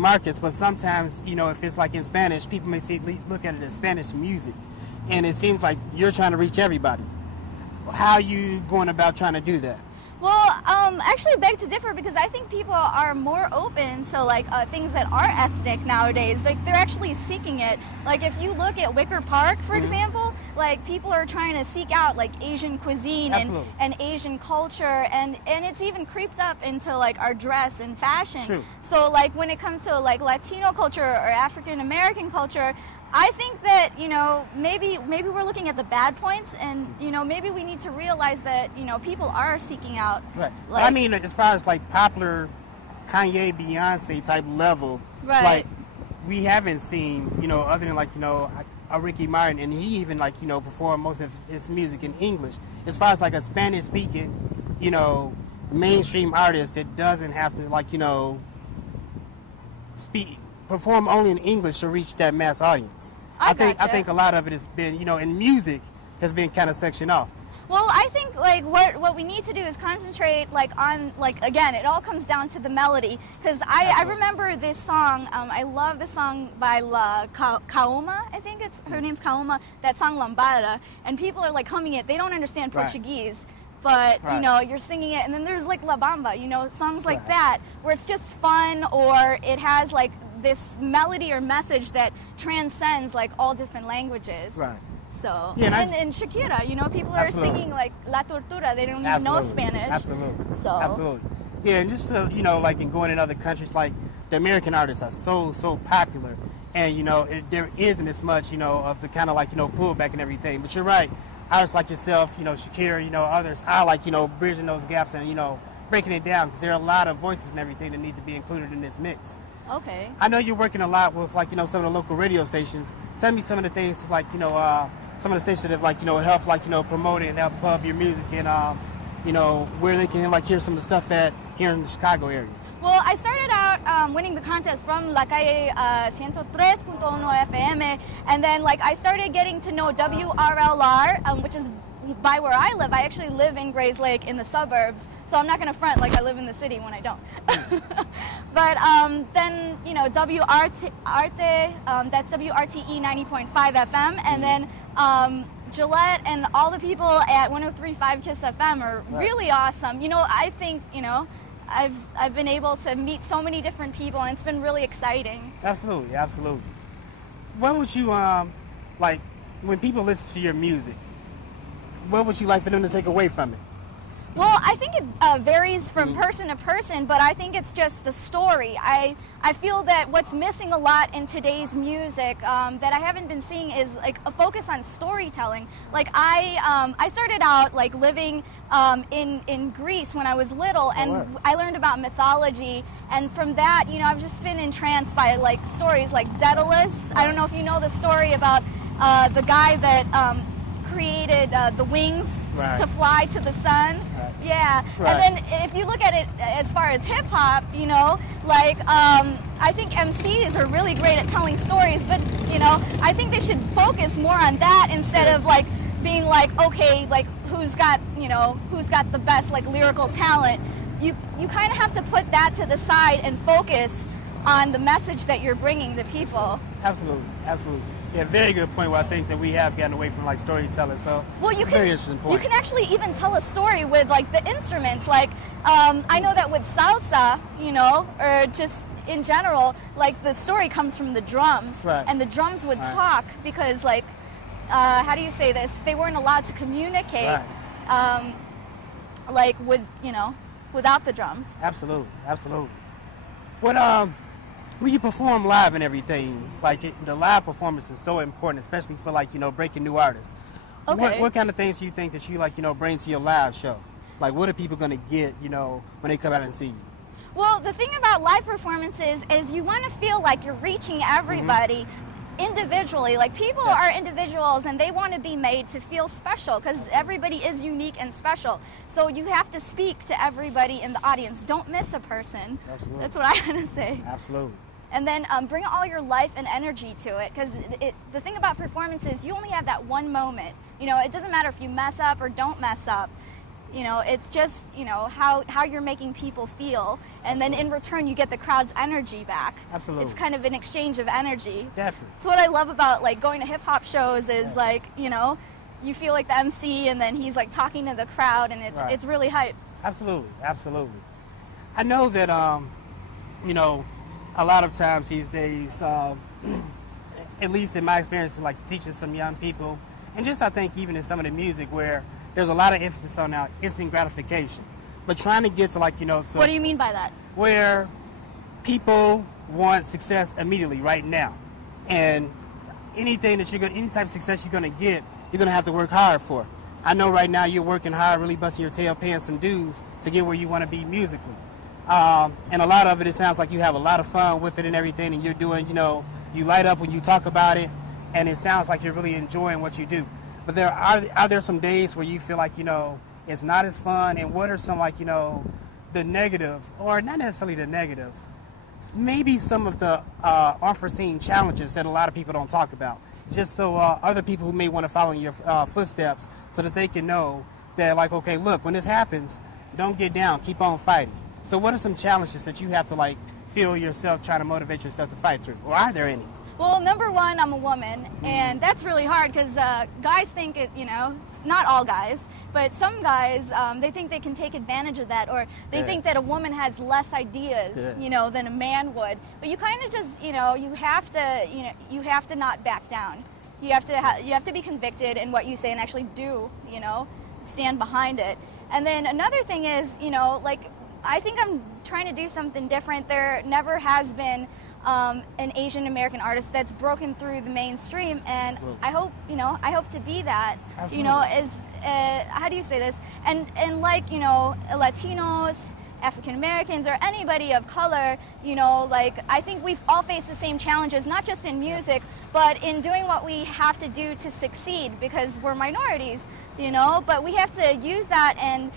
markets, but sometimes, you know, if it's like in Spanish, people may look at it as Spanish music, and it seems like you're trying to reach everybody. How are you going about trying to do that? Well, actually beg to differ, because I think people are more open to like things that are ethnic nowadays. Like they're actually seeking it. Like if you look at Wicker Park, for example, like people are trying to seek out like Asian cuisine and Asian culture, and it's even creeped up into like our dress and fashion. True. So like when it comes to like Latino culture or African American culture, I think that, you know, maybe we're looking at the bad points, and, you know, maybe we need to realize that, you know, people are seeking out. Right. Like, I mean, as far as like popular Kanye, Beyonce type level, right. like we haven't seen, you know, other than like, you know, a Ricky Martin, and he even like, you know, performed most of his music in English. As far as like a Spanish speaking, you know, mainstream artist that doesn't have to like, you know, perform only in English to reach that mass audience. I think a lot of it has been, you know, in music has been kind of sectioned off. Well, I think like what we need to do is concentrate like on like, again, it all comes down to the melody, because I remember this song. I love the song by Kauma. I think her name's Kauma. That song Lambada, and people are like humming it. They don't understand Portuguese. But, you know, you're singing it, and then there's like La Bamba, you know, songs like that, where it's just fun, or it has like this melody or message that transcends like all different languages. Right. So, yeah, and Shakira, you know, people are singing like La Tortura, they don't even know Spanish. Absolutely. So. Absolutely. Yeah, and just to, you know, like in going in other countries, like the American artists are so popular, and, you know, there isn't as much, you know, of the kind of like, you know, pullback and everything. But you're right. Artists like yourself, you know, Shakira, you know, others, I like, you know, bridging those gaps and, you know, breaking it down, because there are a lot of voices and everything that need to be included in this mix. Okay. I know you're working a lot with, like, you know, some of the local radio stations. Tell me some of the things, like, you know, some of the stations that, like, you know, help, like, you know, promote it and help pub your music, and, you know, where they can, like, hear some of the stuff at here in the Chicago area. Well, I started out winning the contest from La Calle 103.1 FM, and then, like, I started getting to know WRLR, which is by where I live. I actually live in Grays Lake in the suburbs, so I'm not going to front like I live in the city when I don't. But then, you know, WRTE, that's WRTE 90.5 FM, and then Gillette and all the people at 103.5 KISS FM are really awesome. You know, I think, you know, I've been able to meet so many different people, and it's been really exciting. Absolutely, absolutely. What would you, like, when people listen to your music, what would you like for them to take away from it? Well, I think it varies from person to person, but I think it's just the story. I feel that what's missing a lot in today's music that I haven't been seeing is like a focus on storytelling. Like I started out like living in Greece when I was little, and I learned about mythology, and from that, you know, I've just been entranced by like stories like Daedalus. I don't know if you know the story about the guy that created the wings to fly to the sun. Yeah, and then if you look at it as far as hip-hop, you know, like, I think MCs are really great at telling stories, but, you know, I think they should focus more on that instead of, like, being like, okay, like, who's got the best, like, lyrical talent. You kind of have to put that to the side and focus on the message that you're bringing to people. Absolutely, absolutely. Yeah, very good point. Where I think that we have gotten away from like storytelling. So it's a very interesting point. You can actually even tell a story with like the instruments. Like I know that with salsa, you know, or just in general, like the story comes from the drums, and the drums would talk because like how do you say this? They weren't allowed to communicate, like with, you know, without the drums. Absolutely, absolutely. What when you perform live and everything, like the live performance is so important, especially for like, you know, breaking new artists. Okay. What kind of things do you think that you like, you know, bring to your live show? Like, what are people going to get, you know, when they come out and see you? Well, the thing about live performances is you want to feel like you're reaching everybody individually. Like, people are individuals, and they want to be made to feel special because everybody is unique and special. So you have to speak to everybody in the audience. Don't miss a person. Absolutely. That's what I want to say. Absolutely. And then bring all your life and energy to it, because the thing about performances, you only have that one moment. You know, it doesn't matter if you mess up or don't mess up. You know, it's just, you know, how you're making people feel, and then in return you get the crowd's energy back. Absolutely. It's kind of an exchange of energy. Definitely. It's what I love about like going to hip hop shows is like, you know, you feel like the MC and then he's like talking to the crowd, and it's really hype. Absolutely, absolutely. I know that you know, a lot of times these days, at least in my experience, like teaching some young people, and just I think even in some of the music where there's a lot of emphasis on now instant gratification, but trying to get to like, you know, what do you mean by that? Where people want success immediately, right now, and anything that any type of success you're going to get, you're going to have to work hard for. I know right now you're working hard, really busting your tail, paying some dues to get where you want to be musically, and a lot of it sounds like you have a lot of fun with it and everything, and you're doing, you know, you light up when you talk about it, and it sounds like you're really enjoying what you do. But are there some days where you feel like, you know, it's not as fun? And what are some, like, you know, the negatives, or not necessarily the negatives, maybe some of the unforeseen challenges that a lot of people don't talk about, just so other people who may want to follow in your footsteps, so that they can know that, like, okay, look, when this happens, don't get down, keep on fighting. So what are some challenges that you have to, like, feel yourself trying to motivate yourself to fight through, or are there any? Well, number one, I'm a woman, and that's really hard because guys think it, you know, not all guys, but some guys, they think they can take advantage of that, or they think that a woman has less ideas, you know, than a man would. But you kind of just, you know, you have to not back down. You have to be convicted in what you say and actually do, you know, stand behind it. And then another thing is, you know, like, I think I'm trying to do something different. There never has been an Asian American artist that's broken through the mainstream, and I hope to be that. Absolutely. You know, is how do you say this? And like, you know, Latinos, African Americans, or anybody of color, you know, like, I think we've all faced the same challenges, not just in music, but in doing what we have to do to succeed, because we're minorities, you know. But we have to use that and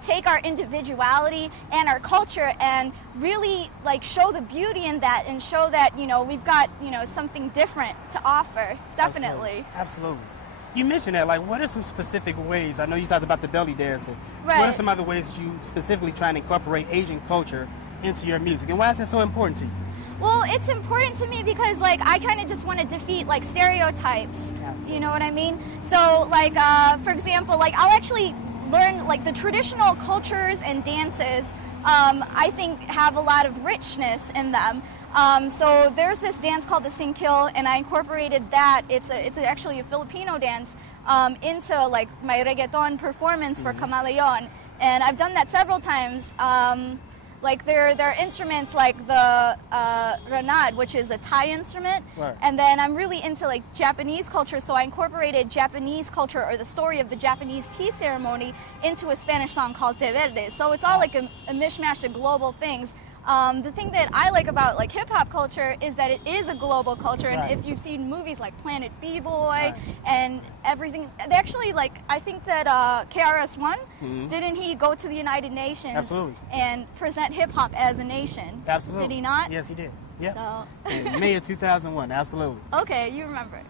take our individuality and our culture and really, like, show the beauty in that, and show that, you know, we've got, you know, something different to offer. Definitely. Absolutely. You mentioned that, like, what are some specific ways? I know you talked about the belly dancing. Right. What are some other ways that you specifically try to incorporate Asian culture into your music, and why is it so important to you? Well, it's important to me because, like, I kind of just want to defeat, like, stereotypes. Absolutely. You know what I mean? So, like, for example, like, I'll actually learn, like, the traditional cultures and dances, I think have a lot of richness in them. So there's this dance called the Singkil, and I incorporated that. It's actually a Filipino dance into, like, my reggaeton performance for Kamaleon, and I've done that several times. Like, there are instruments like the ranad, which is a Thai instrument, right. And then I'm really into, like, Japanese culture, so I incorporated Japanese culture, or the story of the Japanese tea ceremony, into a Spanish song called Te Verde. So it's all like a mishmash of global things. The thing that I like about, like, hip-hop culture is that it is a global culture, and if you've seen movies like Planet B-Boy and everything, they actually, like, I think that KRS-One, didn't he go to the United Nations and present hip-hop as a nation? Absolutely. Did he not? Yes, he did. Yeah. So. In May of 2001, absolutely. Okay, you remember it.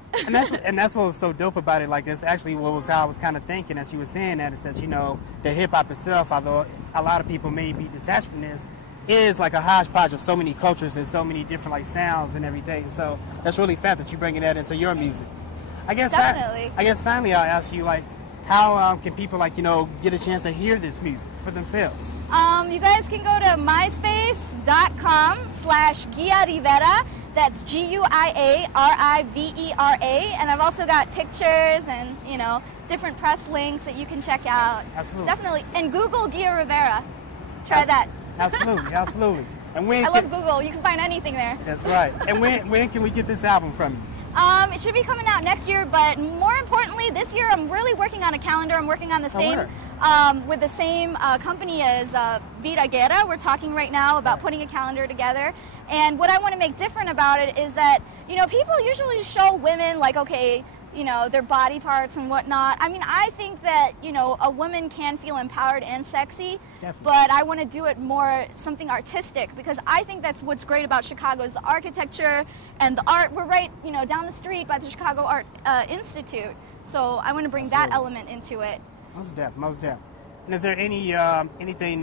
and that's what was so dope about it. Like, it's actually how I was kind of thinking as you were saying that, is that, you know, that hip-hop itself, although a lot of people may be detached from this, is like a hodgepodge of so many cultures and so many different, like, sounds and everything. So that's really fat that you're bringing that into your music. I guess definitely. I guess finally I'll ask you, like, how can people, like, you know, get a chance to hear this music for themselves? You guys can go to myspace.com/Guia Rivera. That's GUIARIVERA, and I've also got pictures and, you know, different press links that you can check out. Absolutely. Definitely. And Google Guia Rivera. Try that. Absolutely, absolutely. And I love Google. You can find anything there. That's right. And when can we get this album from you? It should be coming out next year, but more importantly, this year I'm really working on a calendar. I'm working on the same, with the same company as Vida Guerra. We're talking right now about putting a calendar together. And what I want to make different about it is that, you know, people usually show women, like, okay, you know, their body parts and whatnot. I mean, I think that, you know, a woman can feel empowered and sexy, but I want to do it more something artistic, because I think that's what's great about Chicago is the architecture and the art. We're right, you know, down the street by the Chicago Art Institute. So I want to bring that element into it. Most deaf. And is there anything